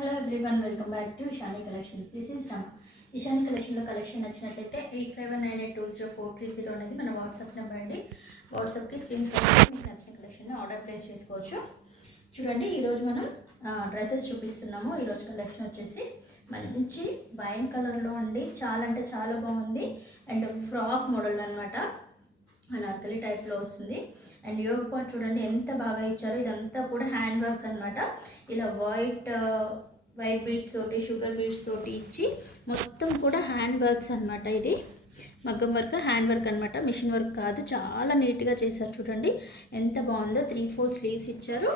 Hello everyone, welcome back to Ishani collections. This is Rama. Ishani కలెక్షన్లో collection నచ్చినట్లయితే 8519820430 అనేది మన వాట్సాప్ నెంబర్ అండి. వాట్సాప్కి స్క్రీన్ షాట్ చేసి మీకు నచ్చిన కలెక్షన్ ఆర్డర్ ప్లేస్ చేసుకోవచ్చు. చూడండి, ఈరోజు మనం డ్రెస్సెస్ చూపిస్తున్నాము. ఈరోజు కలెక్షన్ వచ్చేసి మంచి వైన్ కలర్లో అండి. చాలా అంటే చాలా బాగుంది. అండ్ ఫ్రాక్ మోడల్ అనమాట, అనార్కలి టైప్లో వస్తుంది. అండ్ యోగ్ పార్ట్ చూడండి ఎంత బాగా ఇచ్చారో. ఇదంతా కూడా హ్యాండ్ వర్క్ అనమాట. ఇలా వైట్ బీడ్స్ తోటి, షుగర్ బీడ్స్ తోటి ఇచ్చి మొత్తం కూడా హ్యాండ్ వర్క్స్ అనమాట. ఇది మగ్గం వర్క్, హ్యాండ్ వర్క్ అనమాట, మిషన్ వర్క్ కాదు. చాలా నీట్గా చేశారు. చూడండి ఎంత బాగుందో. 3-4 స్లీవ్స్ ఇచ్చారు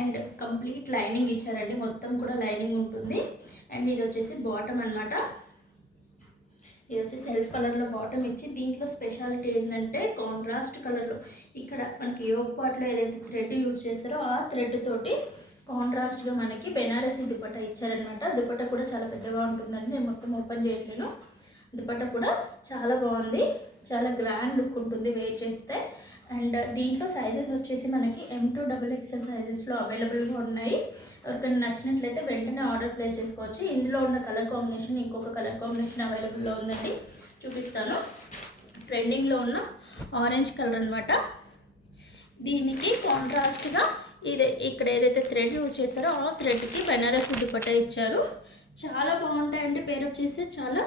అండ్ కంప్లీట్ లైనింగ్ ఇచ్చారండి. మొత్తం కూడా లైనింగ్ ఉంటుంది. అండ్ ఇది వచ్చేసి బాటమ్ అనమాట. ఇది వచ్చి సెల్ఫ్ కలర్లో బాటమ్ ఇచ్చి, దీంట్లో స్పెషాలిటీ ఏంటంటే కాంట్రాస్ట్ కలర్లో ఇక్కడ మనకి యోగ్ పార్ట్లో ఏదైతే థ్రెడ్ యూజ్ చేస్తారో ఆ థ్రెడ్ తోటి కాంట్రాస్ట్గా మనకి బెనారసీ దుపట్టా ఇచ్చారనమాట. దుపట్టా కూడా చాలా పెద్దగా ఉంటుందండి. నేను మొత్తం ఓపెన్ చేయట్లేను. దుపట్టా కూడా చాలా బాగుంది. చాలా గ్రాండ్ లుక్ ఉంటుంది వేర్ చేస్తే. అండ్ దీంట్లో సైజెస్ వచ్చేసి మనకి M2 XXL సైజెస్లో అవైలబుల్గా ఉన్నాయి. ఎవరికైనా నచ్చినట్లయితే వెంటనే ఆర్డర్ ప్లేస్ చేసుకోవచ్చు. ఇందులో ఉన్న కలర్ కాంబినేషన్ ఇంకొక కలర్ కాంబినేషన్ అవైలబుల్లో ఉందండి, చూపిస్తాను. ట్రెండింగ్లో ఉన్న ఆరెంజ్ కలర్ అనమాట. దీనికి కాంట్రాస్ట్గా ఇక్కడ ఏదైతే థ్రెడ్ యూజ్ చేస్తారో ఆ థ్రెడ్కి బెనారసీ దుపట్టా ఇచ్చారు. చాలా బాగుంటాయండి. పేర్ వచ్చేసి చాలా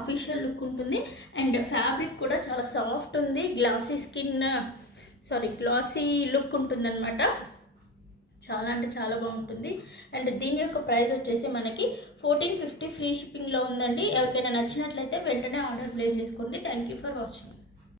అఫీషియల్ లుక్ ఉంటుంది. అండ్ ఫ్యాబ్రిక్ కూడా చాలా సాఫ్ట్ ఉంది. గ్లాసీ లుక్ ఉంటుందన్నమాట. చాలా అంటే చాలా బాగుంటుంది. అండ్ దీని యొక్క ప్రైస్ వచ్చేసి మనకి 1450 ఫ్రీ షిప్పింగ్లో ఉందండి. ఎవరికైనా నచ్చినట్లయితే వెంటనే ఆర్డర్ ప్లేస్ చేసుకోండి. Thank you for watching.